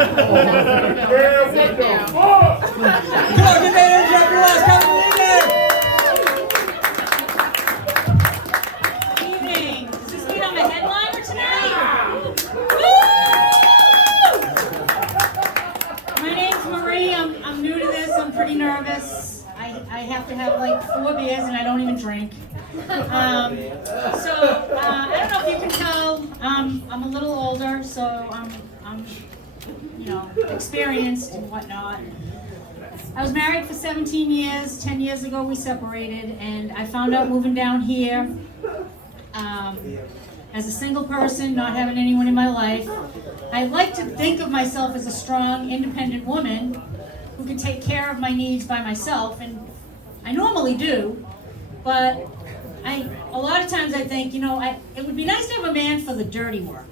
what the fuck? Come on, give that energy up for us. Come on in there. Evening. Does this mean I'm a headliner tonight? Woo! My name's Marie. I'm new to this. I'm pretty nervous. I have to have like 4 beers and I don't even drink. I don't know if you can tell. I'm a little older, so I'm experienced and whatnot. I was married for 17 years. 10 years ago we separated, and I found out moving down here, as a single person, not having anyone in my life, I like to think of myself as a strong, independent woman who can take care of my needs by myself, and I normally do, but a lot of times I think, it would be nice to have a man for the dirty work,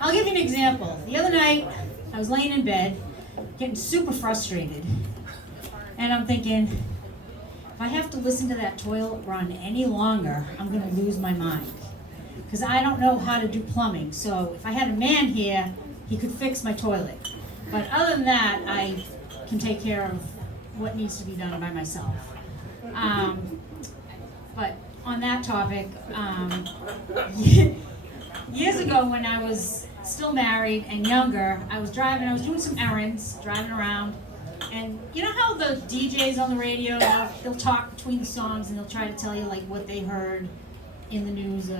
I'll give you an example. The other night, I was laying in bed, getting super frustrated, and I'm thinking, if I have to listen to that toilet run any longer, I'm going to lose my mind. Because I don't know how to do plumbing, so if I had a man here, he could fix my toilet. But other than that, I can take care of what needs to be done by myself. But on that topic, years ago when I was still married and younger, I was doing some errands, driving around, and you know how the DJs on the radio, they'll talk between the songs and they'll try to tell you like what they heard in the news,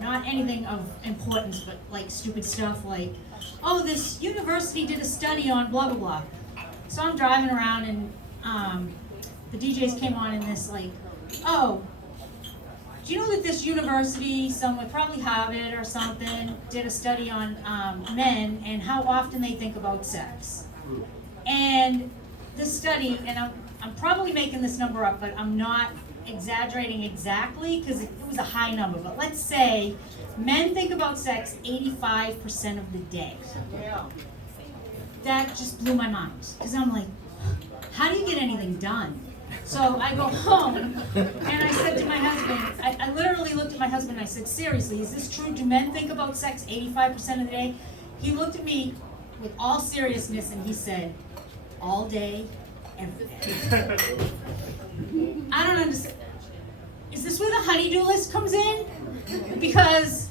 not anything of importance, but like stupid stuff like, oh, this university did a study on blah, blah, blah. So I'm driving around and the DJs came on in this like, oh, do you know that this university, somewhere, probably Harvard or something, did a study on men and how often they think about sex? And this study, and I'm probably making this number up, but I'm not exaggerating exactly because it was a high number, but let's say men think about sex 85% of the day. That just blew my mind because I'm like, how do you get anything done? So I go home and I said to my husband, I literally looked at my husband and I said, seriously, is this true? Do men think about sex 85% of the day? He looked at me with all seriousness and he said, all day, every day. I don't understand. Is this where the honey-do list comes in? Because,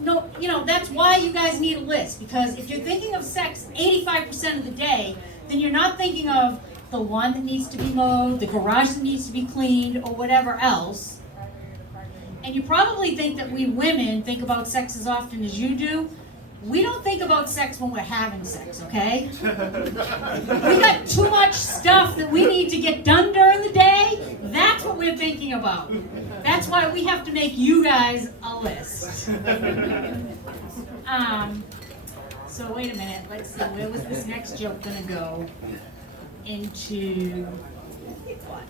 no, that's why you guys need a list. Because if you're thinking of sex 85% of the day, then you're not thinking of the lawn that needs to be mowed, the garage that needs to be cleaned, or whatever else. And you probably think that we women think about sex as often as you do. We don't think about sex when we're having sex, okay? We got too much stuff that we need to get done during the day. That's what we're thinking about. That's why we have to make you guys a list. So wait a minute, let's see, where was this next joke gonna go? Into what?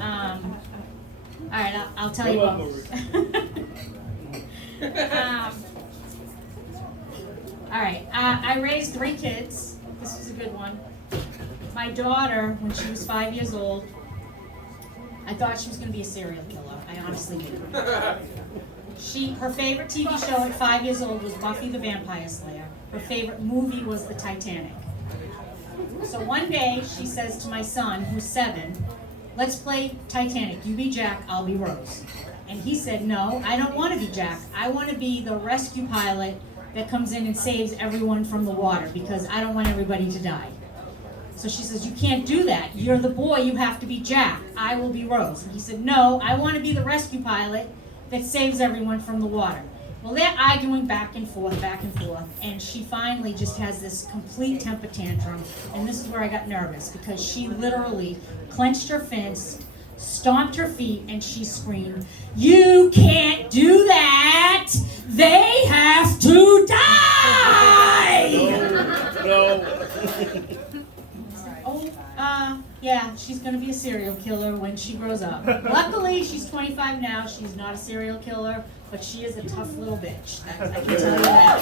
All right, I'll tell you what. All right, I raised 3 kids. This was a good one. My daughter, when she was 5 years old, I thought she was going to be a serial killer. I honestly did. Her favorite TV show at 5 years old was Buffy the Vampire Slayer. Her favorite movie was The Titanic. So one day, she says to my son, who's 7, let's play Titanic. You be Jack, I'll be Rose. And he said, no, I don't want to be Jack. I want to be the rescue pilot that comes in and saves everyone from the water because I don't want everybody to die. So she says, you can't do that. You're the boy, you have to be Jack. I will be Rose. And he said, no, I want to be the rescue pilot that saves everyone from the water. Well, they're arguing back and forth, and she finally just has this complete temper tantrum, and this is where I got nervous, because she literally clenched her fist, stomped her feet, and she screamed, you can't do that! They have to die! No. Yeah, she's going to be a serial killer when she grows up. Luckily, she's 25 now. She's not a serial killer, but she is a tough little bitch. I can tell you that.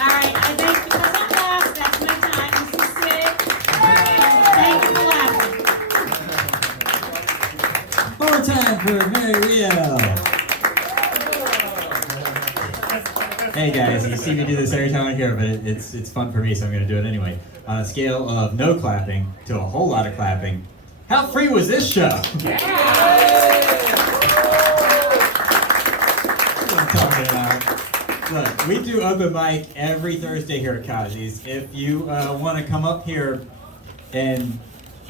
All right, I think because I'm last, that's my time. This is Sid. Thanks for laughing. More time for Mary Rio. Hey, Hey guys, you see me do this every time I'm here, but it's fun for me, so I'm going to do it anyway. On a scale of no clapping to a whole lot of clapping, how free was this show? That's what I'm talking about. Look, we do open mic every Thursday here at Kazi's. If you want to come up here and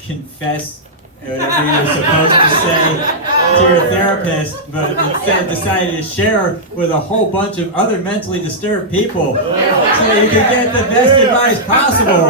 confess whatever you're supposed to say to your therapist, but instead decided to share with a whole bunch of other mentally disturbed people so you can get the best advice possible,